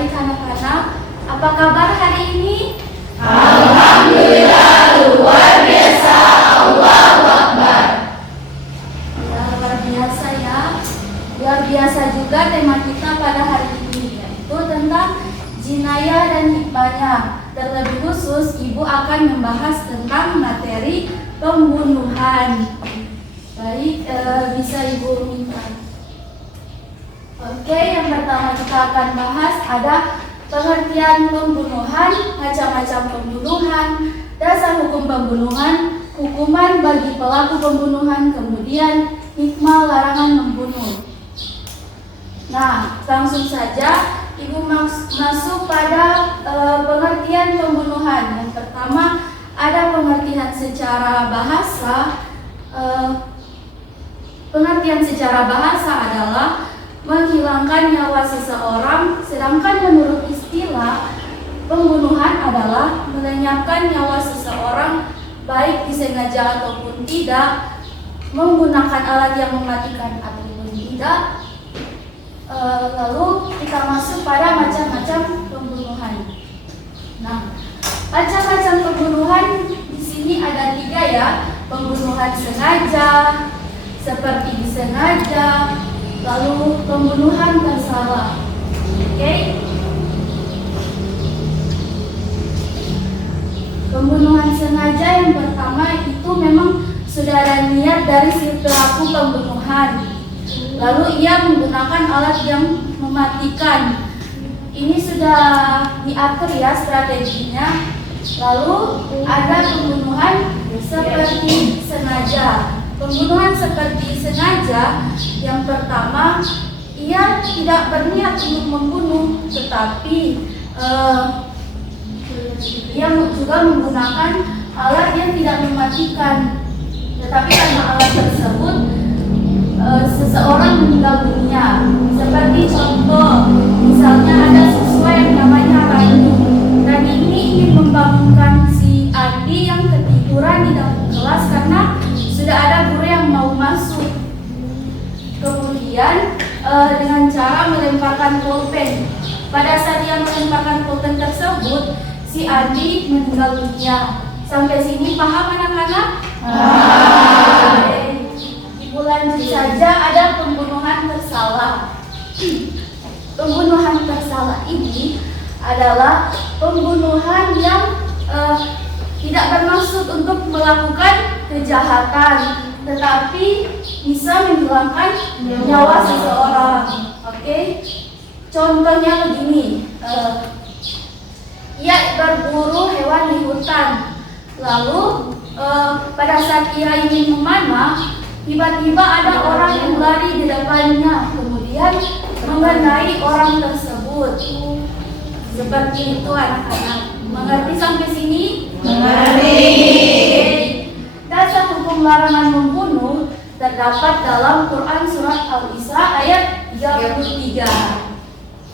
baik anak-anak. Apa kabar hari ini? Alhamdulillah luar biasa. Allahu Akbar. Ya, luar biasa ya. Luar biasa juga tema kita pada hari ini, yaitu tentang jinayah dan hikmahnya. Terlebih khusus, Ibu akan membahas tentang materi pembunuhan. Baik, bisa Ibu minta. Oke, yang pertama kita akan bahas ada pengertian pembunuhan, macam-macam pembunuhan, dasar hukum pembunuhan, hukuman bagi pelaku pembunuhan, kemudian hikmah larangan membunuh. Nah, langsung saja Ibu masuk pada pengertian pembunuhan. Yang pertama ada pengertian secara bahasa. Pengertian secara bahasa adalah menghilangkan nyawa seseorang, sedangkan menurut istilah pembunuhan adalah melenyapkan nyawa seseorang baik disengaja ataupun tidak, menggunakan alat yang mematikan ataupun tidak. Lalu kita masuk pada macam-macam pembunuhan. Nah, macam-macam pembunuhan di sini ada 3 ya. Pembunuhan sengaja, seperti disengaja, lalu pembunuhan bersalah. Oke? Pembunuhan sengaja yang pertama itu memang sudah ada niat dari si pelaku pembunuhan. Lalu ia menggunakan alat yang mematikan. Ini sudah diatur ya strateginya. Lalu ada pembunuhan seperti sengaja. Pembunuhan seperti sengaja yang pertama, ia tidak berniat untuk membunuh, tetapi ia juga menggunakan alat yang tidak mematikan. Tetapi karena alat tersebut seseorang meninggal dunia. Seperti contoh, misalnya ada siswa yang namanya Rani. Rani ini ingin membangunkan si Adi yang ketiduran di dalam kelas karena sudah ada guru yang mau masuk. Kemudian dengan cara melemparkan pulpen. Pada saat dia melemparkan pulpen tersebut, si Adi meninggal dunia. Sampai sini paham anak-anak? Lanjut saja, ada pembunuhan bersalah. Pembunuhan bersalah ini adalah pembunuhan yang tidak bermaksud untuk melakukan kejahatan, tetapi bisa menghilangkan nyawa seseorang. Oke? Contohnya begini, ia berburu hewan di hutan. Lalu pada saat ia ingin memanah, tiba-tiba ada orang yang lari di depannya, kemudian mengenai orang tersebut. Seperti itu anak-anak. Mengerti sampai sini? Mengerti. Dasar hukum larangan membunuh terdapat dalam Quran surat Al-Isra ayat 33.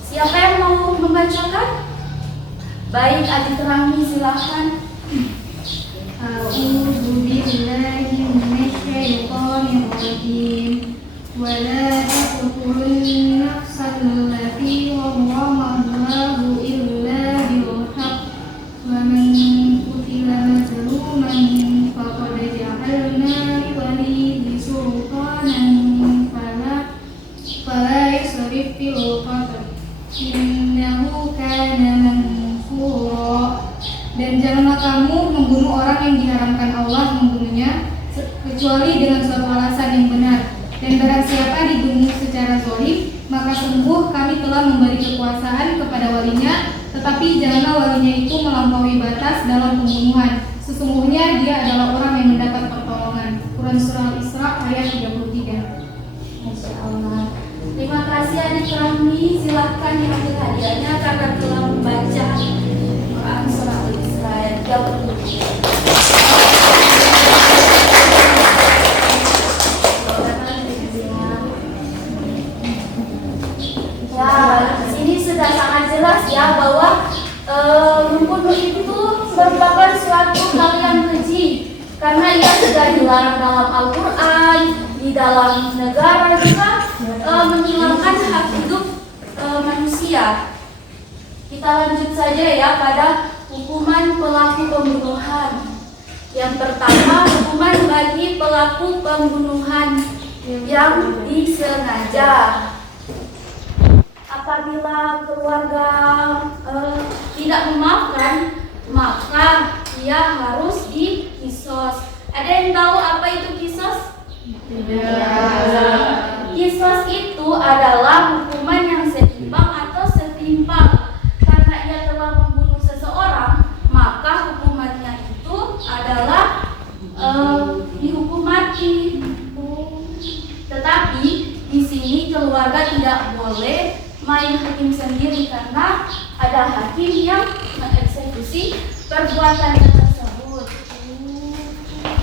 Siapa yang mau membacakan? Baik, Adik Rahmi silahkan. A'udzu billahi minasyaitonir rajim. Wa la taqtulun nafsal lati harrama Allahu illa bil haqq. Wa man qutila mazluman faqad ja'alna li waliyyi sultanan fala yusrif fil qatl. Innahu kana mansura. Dan janganlah kamu membunuh orang yang diharamkan Allah membunuhnya kecuali dengan suatu alasan yang benar. Dan barang siapa dibunuh secara zalim, maka sungguh kami telah memberi kekuasaan kepada walinya, tetapi janganlah walinya itu melampaui batas dalam pembunuhan. Sesungguhnya dia adalah orang yang mendapat pertolongan. Quran surah Al-Isra ayat 33. Masya Allah. Terima kasih Adik Rahmi. Silahkan diambil hadiahnya karena telah membaca Quran surah Al-Isra ayat 33. Ya, di sini sudah sangat jelas ya bahwa membunuh itu merupakan suatu hal yang keji karena ia sudah dilarang dalam Al-Quran, di dalam negara juga menghilangkan hak hidup manusia. Kita lanjut saja ya pada hukuman pelaku pembunuhan. Yang pertama, hukuman bagi pelaku pembunuhan yang disengaja. Apabila keluarga tidak memaafkan, maka ia harus dikisos. Ada yang tahu apa itu kisos? Tidak. Kisos itu adalah hukuman yang setimpal atau setimpal. Karena ia telah membunuh seseorang, maka hukumannya itu adalah dihukum mati. Tetapi di sini keluarga tidak boleh main hakim sendiri karena ada hakim yang mengeksekusi perbuatannya tersebut.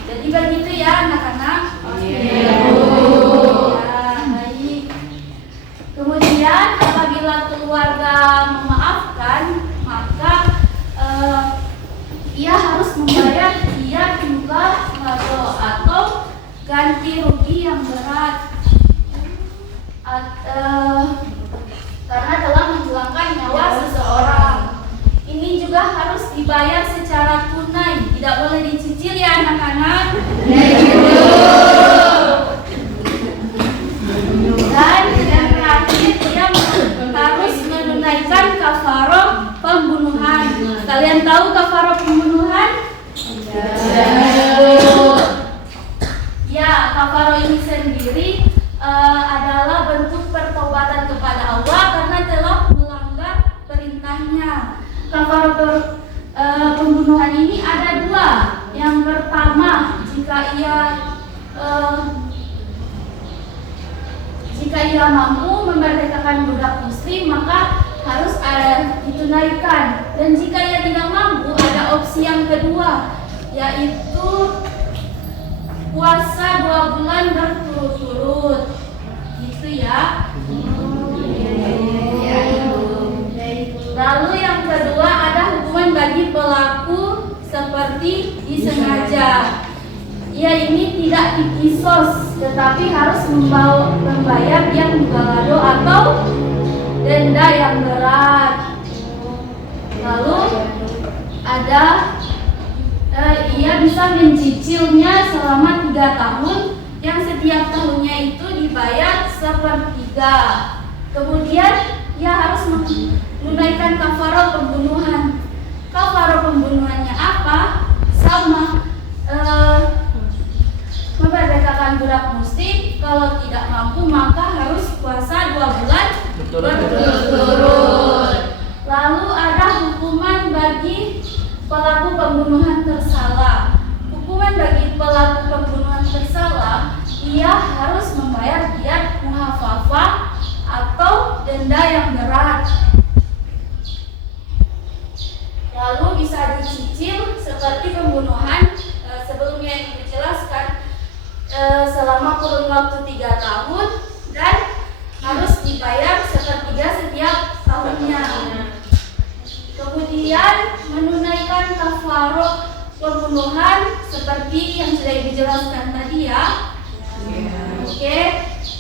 Jadi begitu ya anak-anak. Iya. Ya, baik. Kemudian apabila keluarga memaafkan, maka ia harus membayar diat juga atau ganti rugi yang berat karena telah menghilangkan nyawa seseorang. Ini juga harus dibayar secara tunai, tidak boleh dicicil ya anak-anak. Dan yang terakhir, dia harus menunaikan kafaroh pembunuhan. Kalian tahu kafaroh pembunuhan? Ya, kafaroh ini sendiri adalah bentuk pertobatan kepada Allah karena telah melanggar perintahnya. Kafaroh pembunuhan ini ada dua. Yang pertama, jika ia mampu memerdekakan budak muslim, maka harus ditunaikan. Dan jika ia tidak mampu, ada opsi yang kedua, yaitu puasa 2 bulan berturut-turut. Gitu ya. Lalu yang kedua ada hukuman bagi pelaku seperti disengaja. Ia ini tidak dikisos, tetapi harus membayar yang balado atau denda yang berat. Lalu ada ia bisa mencicilnya selama 3 tahun, yang setiap tahunnya itu dibayar 1/3. Kemudian ia harus menunaikan kafaroh pembunuhan. Kafaroh pembunuhannya apa? Sama memerdekakan budak muslim. Kalau tidak mampu maka harus puasa 2 bulan berturut-turut. Lalu ada hukuman bagi pelaku pembunuhan tersalah. Hukuman bagi pelaku pembunuhan tersalah, ia harus membayar diat muhafafah atau denda yang berat. Lalu bisa dicicil seperti pembunuhan sebelumnya yang dijelaskan selama kurun waktu 3 tahun dan harus dibayar 1/3 setiap tahunnya. Kemudian menunaikan kafaroh pembunuhan seperti yang sudah dijelaskan tadi ya. Oke,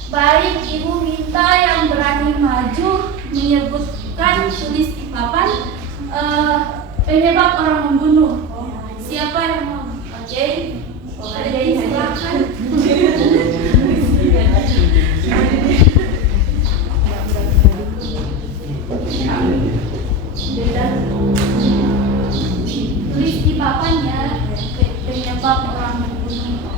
baik, ibu minta yang berani maju menyebutkan, tulis di papan penyebab orang membunuh. Siapa yang mau? Oke, ada silakan. Tulis di papan ya, penyebab orang membunuh.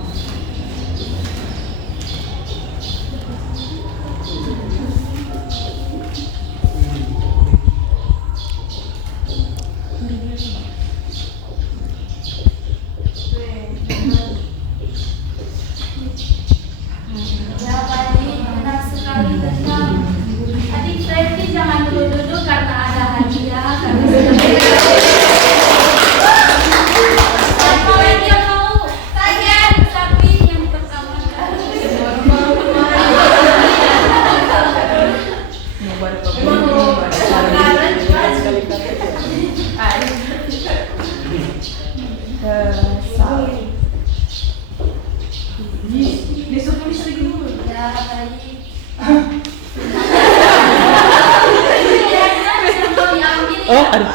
Oh, aduh.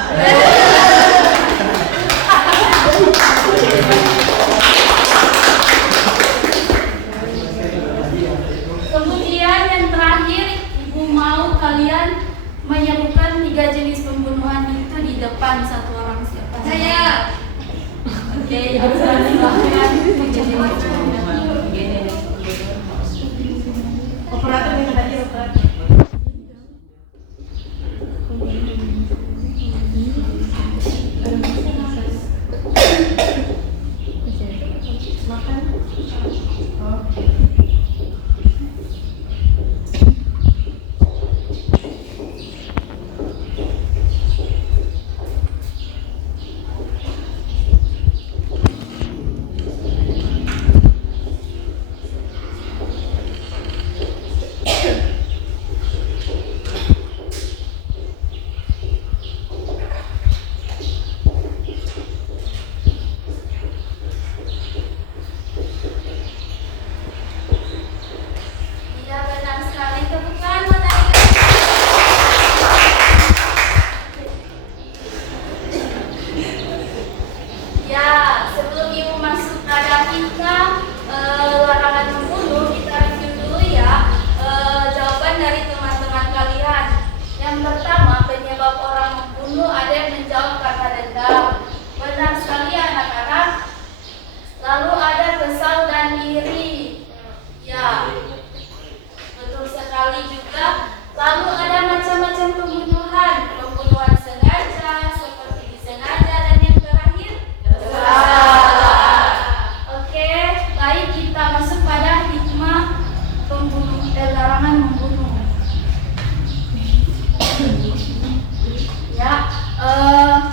Kemudian yang terakhir, Ibu mau kalian menyebutkan 3 jenis pembunuhan itu di depan satu orang. Siapa? Saya. Oke, silahkan. Operator minta tadi operator.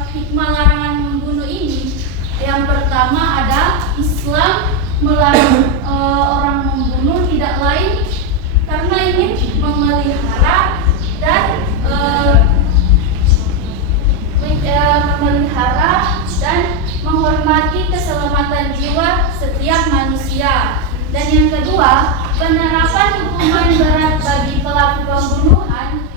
Hikmah larangan membunuh ini, yang pertama ada Islam melarang orang membunuh tidak lain karena ingin memelihara dan menghormati keselamatan jiwa setiap manusia. Dan yang kedua, penerapan hukuman berat bagi pelaku pembunuhan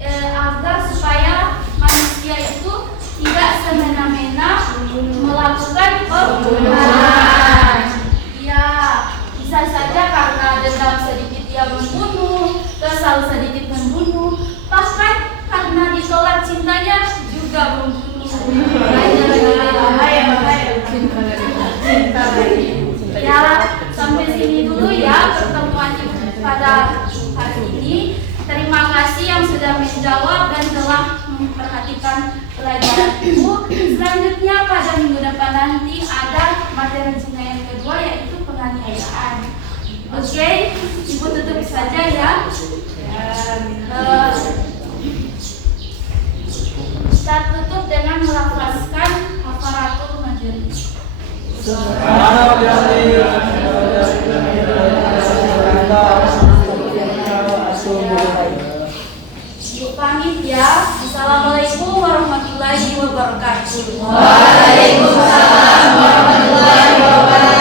agar supaya manusia itu tidak semena-mena melakukan pembunuhan. Ya, bisa saja karena dendam sedikit dia membunuh, kesal sedikit membunuh, bahkan karena ditolak cintanya juga membunuh. Ya, sampai sini dulu ya pertemuan pada hari ini. Terima kasih yang sudah menjawab dan telah memperhatikan pelajaran Ibu. Selanjutnya pada minggu depan nanti ada materi zina yang kedua, yaitu penganiayaan. Oke, Ibu tutup saja ya. Kita tutup dengan melafazkan kafaratul majelis. Ibu pamit ya. Assalamualaikum warahmatullahi wabarakatuh. Waalaikumsalam warahmatullahi wabarakatuh.